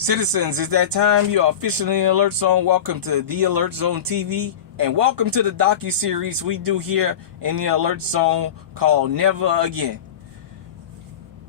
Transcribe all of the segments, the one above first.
Citizens, it's that time. You are officially in the Alert Zone. Welcome to the Alert Zone TV, and welcome to the docu-series we do here in the Alert Zone called Never Again.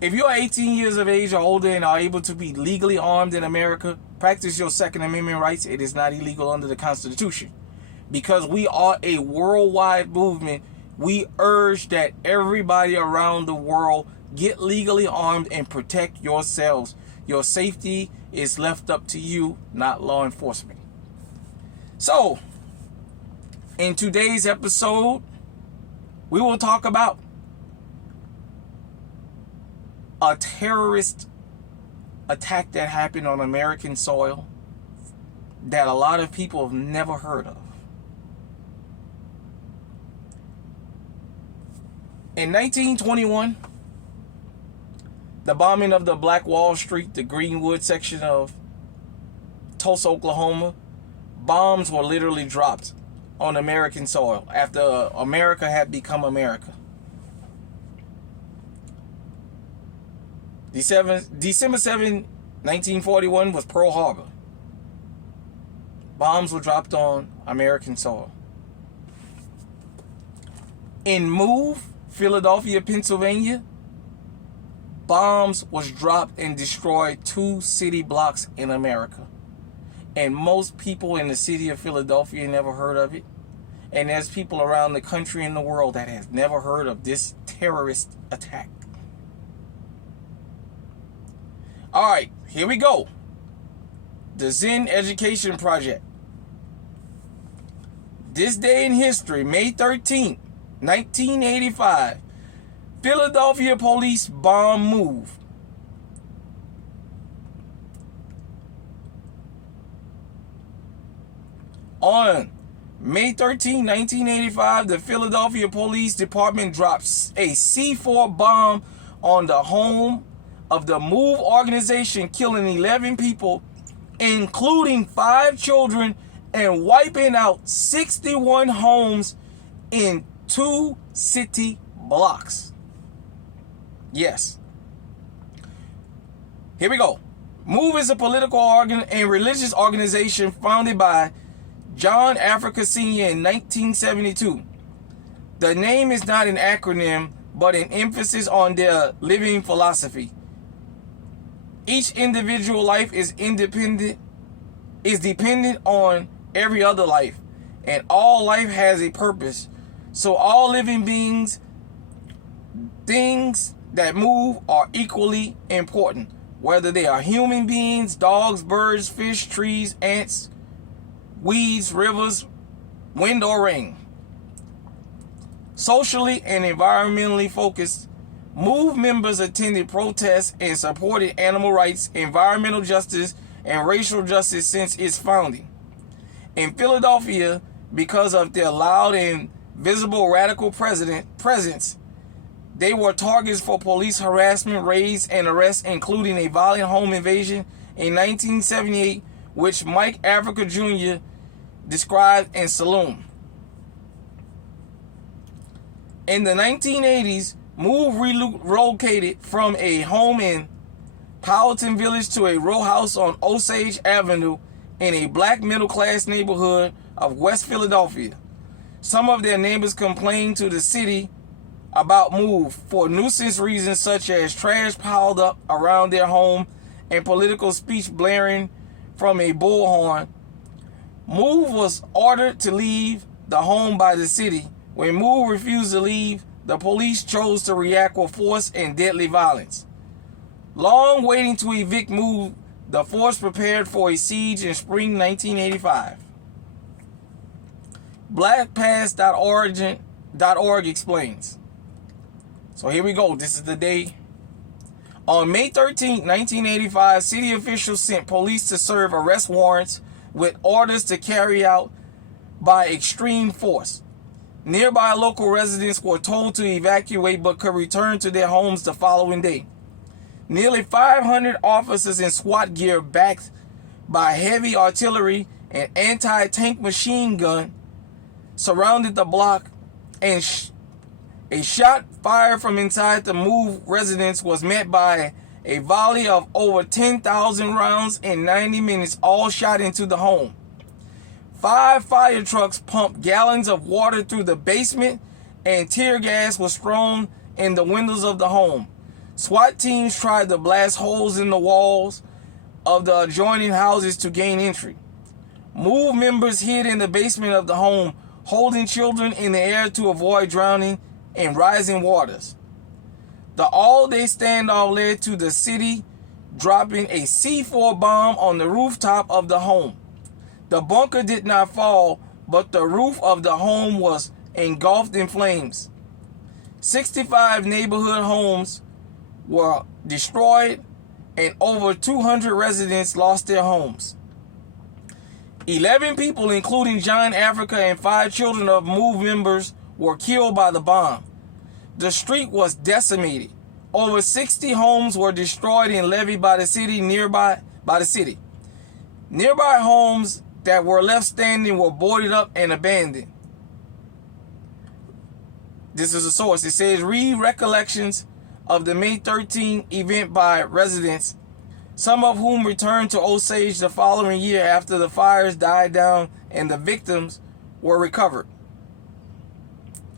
If you are 18 years of age or older and are able to be legally armed in America, practice your Second Amendment rights. It is not illegal under the Constitution. Because we are a worldwide movement, we urge that everybody around the world get legally armed and protect yourselves. Your safety is left up to you, not law enforcement. So, in today's episode, we will talk about a terrorist attack that happened on American soil that a lot of people have never heard of. In 1921, the bombing of the Black Wall Street, the Greenwood section of Tulsa, Oklahoma, bombs were literally dropped on American soil after America had become America. December 7, 1941 was Pearl Harbor. Bombs were dropped on American soil. In Move, Philadelphia, Pennsylvania, bombs was dropped and destroyed 2 city blocks in America. And most people in the city of Philadelphia never heard of it. And there's people around the country and the world that have never heard of this terrorist attack. All right, here we go. The Zen Education Project. This day in history, May 13th, 1985, Philadelphia police bomb Move. On May 13, 1985, the Philadelphia Police Department drops a C4 bomb on the home of the Move organization, killing 11 people, including 5 children, and wiping out 61 homes in 2 city blocks. Yes. Here we go. Move is a political and religious organization founded by John Africa Sr. in 1972. The name is not an acronym, but an emphasis on their living philosophy. Each individual life is dependent on every other life, and all life has a purpose. So all living beings, things that move, are equally important, whether they are human beings, dogs, birds, fish, trees, ants, weeds, rivers, wind, or rain. Socially and environmentally focused, Move members attended protests and supported animal rights, environmental justice, and racial justice since its founding. In Philadelphia, because of their loud and visible radical presence, they were targets for police harassment, raids, and arrests, including a violent home invasion in 1978, which Mike Africa Jr. described in Saloon. In the 1980s, Move relocated from a home in Powelton Village to a row house on Osage Avenue in a black middle-class neighborhood of West Philadelphia. Some of their neighbors complained to the city about Move for nuisance reasons such as trash piled up around their home and political speech blaring from a bullhorn. Move was ordered to leave the home by the city. When Move refused to leave, the police chose to react with force and deadly violence. Long waiting to evict Move, the force prepared for a siege in spring 1985. BlackPass.org explains. So here we go. This is the day. On May 13, 1985, city officials sent police to serve arrest warrants with orders to carry out by extreme force. Nearby local residents were told to evacuate but could return to their homes the following day. Nearly 500 officers in SWAT gear backed by heavy artillery and anti-tank machine gun surrounded the block, and a shot fired from inside the Move residence was met by A volley of over 10,000 rounds in 90 minutes, all shot into the home. 5 fire trucks pumped gallons of water through the basement, and tear gas was thrown in the windows of the home. SWAT teams tried to blast holes in the walls of the adjoining houses to gain entry. MOVE members hid in the basement of the home, holding children in the air to avoid drowning in rising waters. The all-day standoff led to the city dropping a C4 bomb on the rooftop of the home. The bunker did not fall, but the roof of the home was engulfed in flames. 65 neighborhood homes were destroyed, and over 200 residents lost their homes. 11 people, including John Africa and 5 children of MOVE members, were killed by the bomb. The street was decimated. Over 60 homes were destroyed and levied by the city nearby. Nearby homes that were left standing were boarded up and abandoned. This is a source. It says, read recollections of the May 13 event by residents, some of whom returned to Osage the following year after the fires died down and the victims were recovered.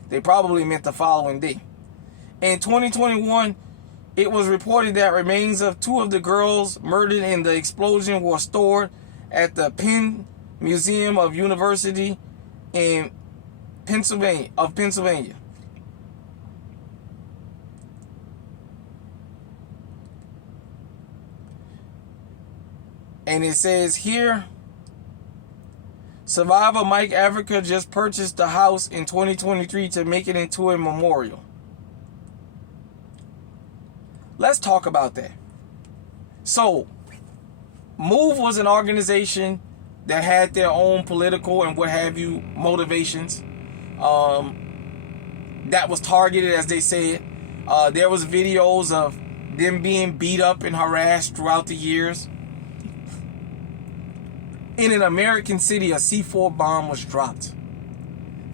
They probably meant the following day. In 2021, it was reported that remains of 2 of the girls murdered in the explosion were stored at the Penn Museum of University in Pennsylvania. And it says here, survivor Mike Africa just purchased the house in 2023 to make it into a memorial. Let's talk about that. So, MOVE was an organization that had their own political and what have you motivations. That was targeted, as they said. There was videos of them being beat up and harassed throughout the years. In an American city, a C4 bomb was dropped.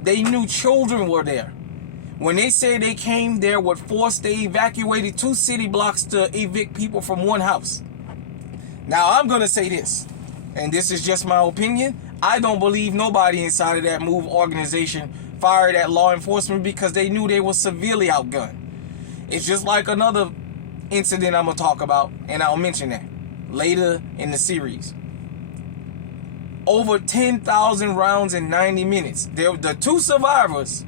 They knew children were there. When they say they came there with force, they evacuated 2 city blocks to evict people from one house. Now, I'm going to say this, and this is just my opinion. I don't believe nobody inside of that MOVE organization fired at law enforcement because they knew they were severely outgunned. It's just like another incident I'm going to talk about, and I'll mention that later in the series. Over 10,000 rounds in 90 minutes. The 2 survivors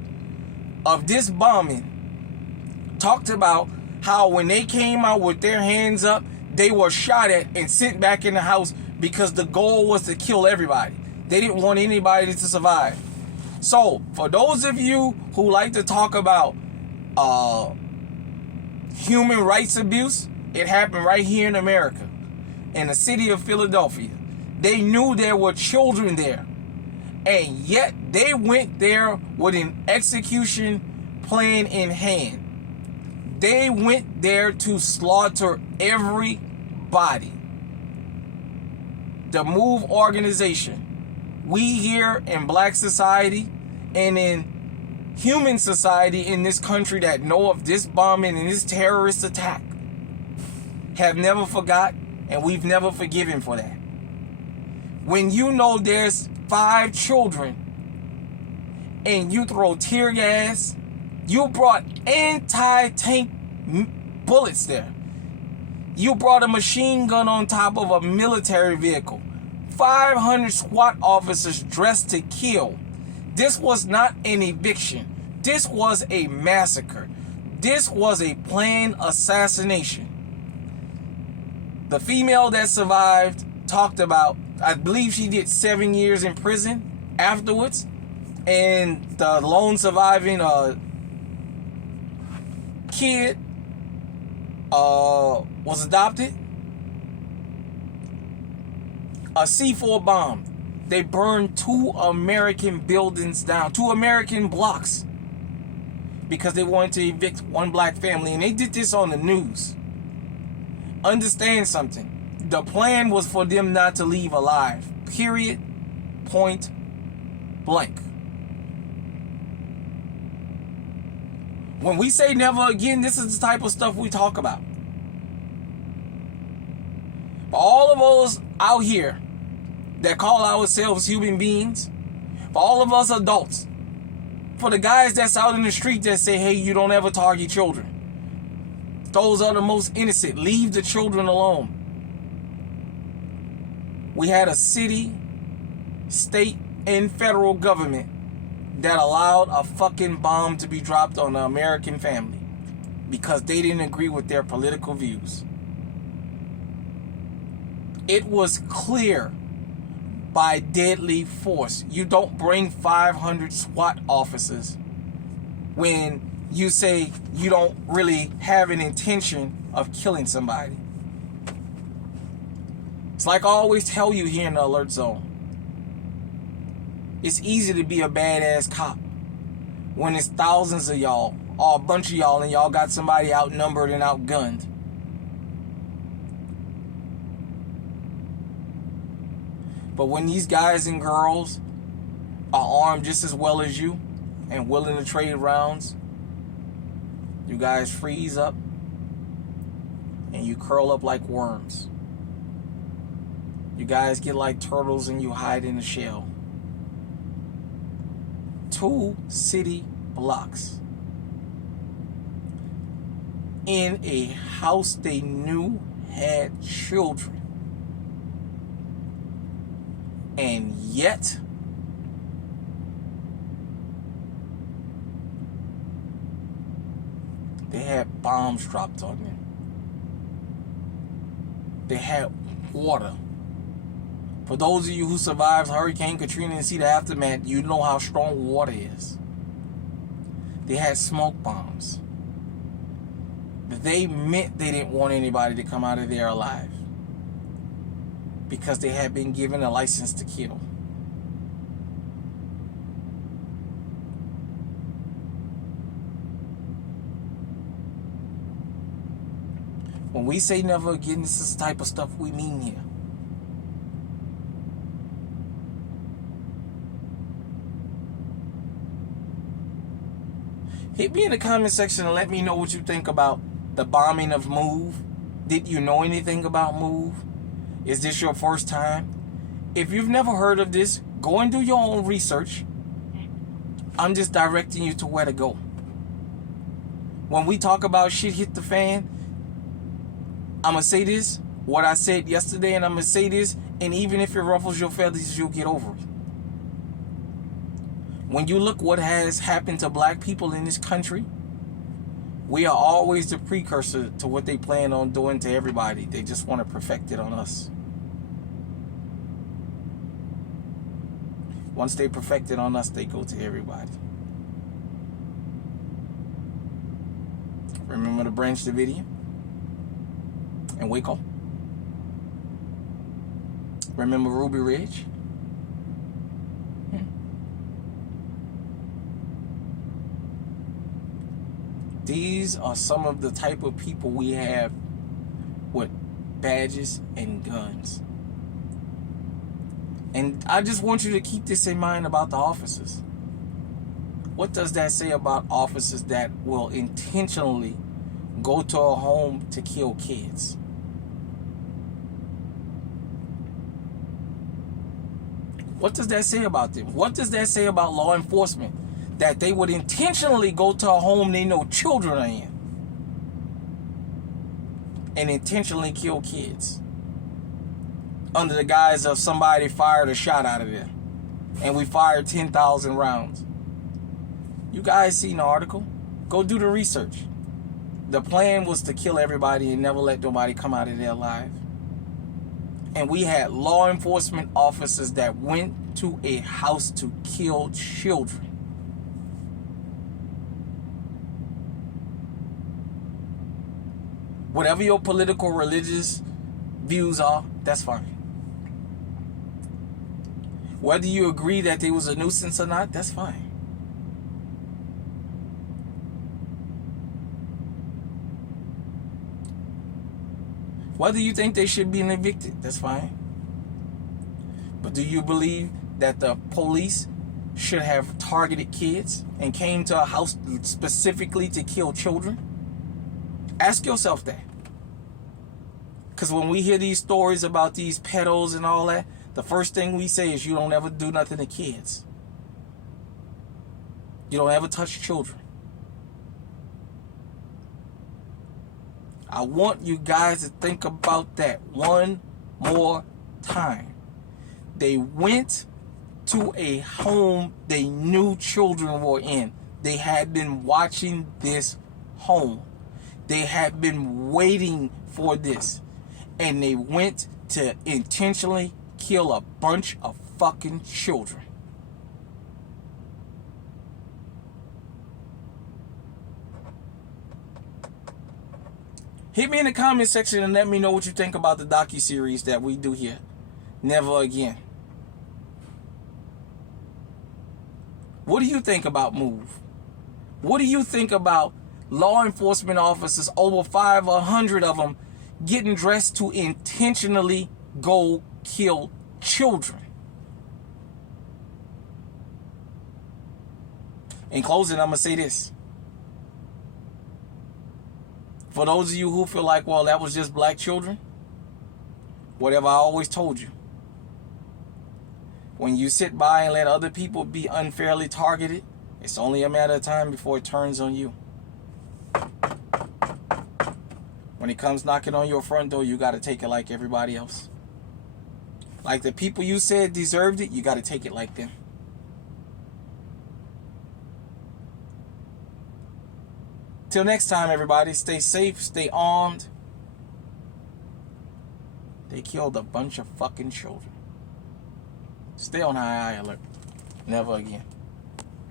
of this bombing talked about how when they came out with their hands up, they were shot at and sent back in the house because the goal was to kill everybody. They didn't want anybody to survive. So, for those of you who like to talk about human rights abuse, it happened right here in America, in the city of Philadelphia. They knew there were children there, and yet they went there with an execution plan in hand. They went there to slaughter everybody. The MOVE organization, we here in black society and in human society in this country that know of this bombing and this terrorist attack, have never forgot, and we've never forgiven for that. When you know there's 5 children and you throw tear gas, you brought anti-tank bullets there. You brought a machine gun on top of a military vehicle. 500 SWAT officers dressed to kill. This was not an eviction. This was a massacre. This was a planned assassination. The female that survived talked about, I believe she did 7 years in prison afterwards, and the lone surviving kid was adopted. A C4 bomb. They burned 2 American buildings down, 2 American blocks, because they wanted to evict 1 black family, and they did this on the news. Understand something. The plan was for them not to leave alive. Period. Point blank. When we say never again, this is the type of stuff we talk about. For all of us out here that call ourselves human beings, for all of us adults, for the guys that's out in the street that say, hey, you don't ever target children. Those are the most innocent. Leave the children alone. We had a city, state, and federal government that allowed a fucking bomb to be dropped on the American family because they didn't agree with their political views. It was clear by deadly force. You don't bring 500 SWAT officers when you say you don't really have an intention of killing somebody. It's like I always tell you here in the Alert Zone. It's easy to be a badass cop when it's thousands of y'all, or a bunch of y'all, and y'all got somebody outnumbered and outgunned. But when these guys and girls are armed just as well as you and willing to trade rounds, you guys freeze up and you curl up like worms. You guys get like turtles and you hide in a shell. 2 city blocks in a house they knew had children. And yet, they had bombs dropped on them. They had water. For those of you who survived Hurricane Katrina and see the aftermath, you know how strong water is. They had smoke bombs. They meant they didn't want anybody to come out of there alive, because they had been given a license to kill. When we say never again, this is the type of stuff we mean here. Hit me in the comment section and let me know what you think about the bombing of Move. Did you know anything about Move? Is this your first time? If you've never heard of this, go and do your own research. I'm just directing you to where to go. When we talk about shit hit the fan, I'm going to say this, what I said yesterday, and I'm going to say this, and even if it ruffles your feathers, you'll get over it. When you look what has happened to black people in this country, we are always the precursor to what they plan on doing to everybody. They just want to perfect it on us. Once they perfect it on us, they go to everybody. Remember to Branch Davidian and Waco. Remember Ruby Ridge. These are some of the type of people we have with badges and guns. And I just want you to keep this in mind about the officers. What does that say about officers that will intentionally go to a home to kill kids? What does that say about them? What does that say about law enforcement? That they would intentionally go to a home they know children are in and intentionally kill kids under the guise of somebody fired a shot out of them and we fired 10,000 rounds. You guys seen the article? Go do the research. The plan was to kill everybody and never let nobody come out of there alive. And we had law enforcement officers that went to a house to kill children. Whatever your political, religious views are, that's fine. Whether you agree that they was a nuisance or not, that's fine. Whether you think they should be evicted, that's fine. But do you believe that the police should have targeted kids and came to a house specifically to kill children? Ask yourself that. Because when we hear these stories about these pedos and all that, the first thing we say is you don't ever do nothing to kids. You don't ever touch children. I want you guys to think about that one more time. They went to a home they knew children were in. They had been watching this home. They had been waiting for this. And they went to intentionally kill a bunch of fucking children. Hit me in the comment section and let me know what you think about the docuseries that we do here. Never Again. What do you think about MOVE? What do you think about law enforcement officers, over 500 of them, getting dressed to intentionally go kill children? In closing, I'm going to say this. For those of you who feel like, well, that was just black children, whatever I always told you. When you sit by and let other people be unfairly targeted, it's only a matter of time before it turns on you. When it comes knocking on your front door, you got to take it like everybody else. Like the people you said deserved it, you got to take it like them. Till next time, everybody, stay safe, stay armed. They killed a bunch of fucking children. Stay on high alert. Never again.